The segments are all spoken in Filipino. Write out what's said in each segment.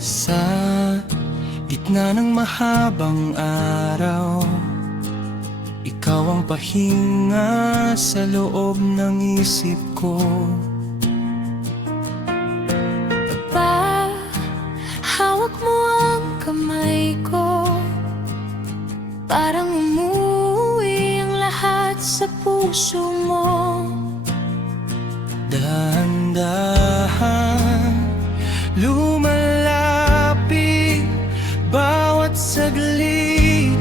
Sa gitna ng mahabang araw, ikaw ang pahinga sa loob ng isip ko. Hawak mo ang kamay ko, parang umuwi ang lahat sa puso mo. Dahan-dahan lumalapit, bawat saglit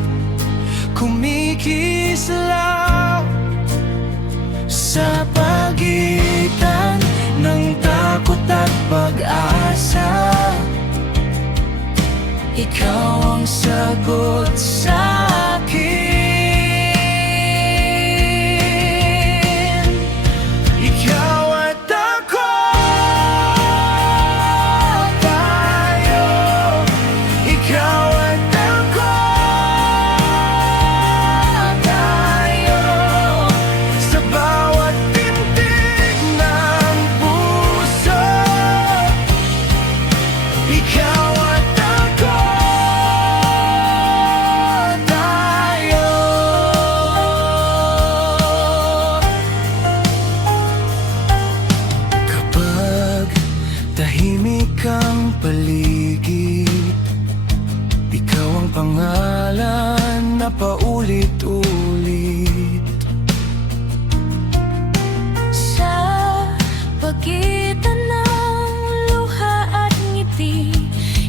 kumikislap sa pagitan ng takot at pag-asa. Ikaw ang sagot sa akin. Ikaw at ako, tayo. Ikaw at ako, tayo. Sa bawat tintig ng puso, ikaw at ako. Tahimik ang paligid, ikaw ang pangalan na paulit-ulit. Sa pagitan ng luha at ngiti,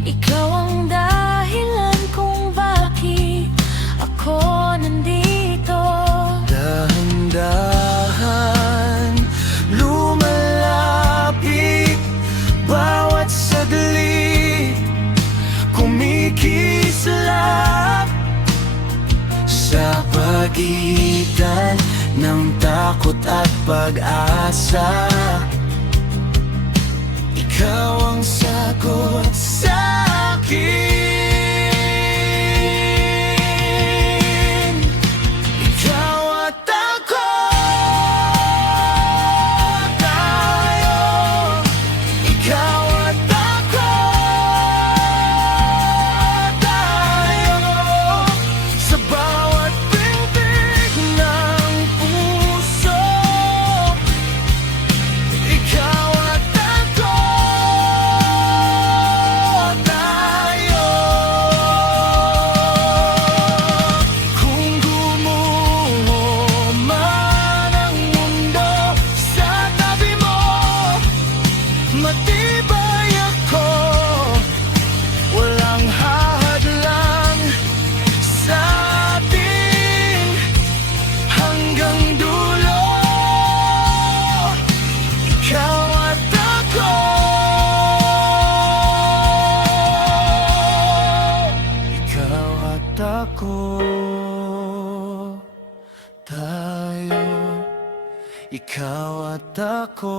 ikaw ang dahilan kung bakit ako nandito. Dahan-dahan lumalapit, bawat saglit kumikislap sa pagitan ng takot at pag-asa. Ikaw ang sagot sa akin. Ikaw at ako, tayo. Ikaw at ako, tayo. Sa bawat pintig ng puso, ikaw at ako, tayo. Kung gumuho man ang mundo sa tabi mo, matibay ako, walang hahadlang sa atin hanggang dulo. Ikaw at ako, ikaw at ako, tayo. Ikaw at ako.